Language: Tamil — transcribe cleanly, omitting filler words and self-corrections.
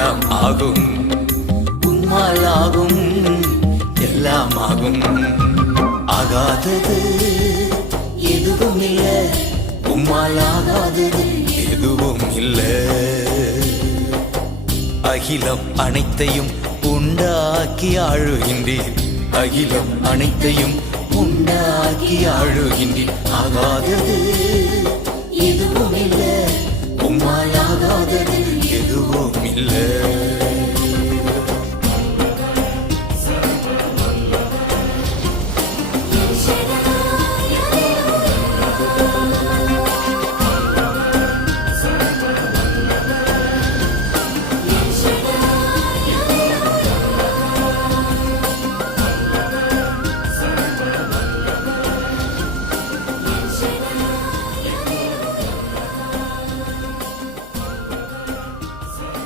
எல்லாம் ஆகும், உம்மால் ஆகும், எல்லாம் ஆகும். ஆகாதது எதுவும் இல்லை, உம்மால் ஆகாதது எதுவும் இல்லை. அகிலம் அனைத்தையும் உண்டாக்கி ஆழுகின்றீர், அகிலம் அனைத்தையும் உண்டாக்கி ஆழுகின்றீர். ஆகாதது எதுவும் இல்லை, உம்மால் ஆகாதது எதுவும் இல்லை.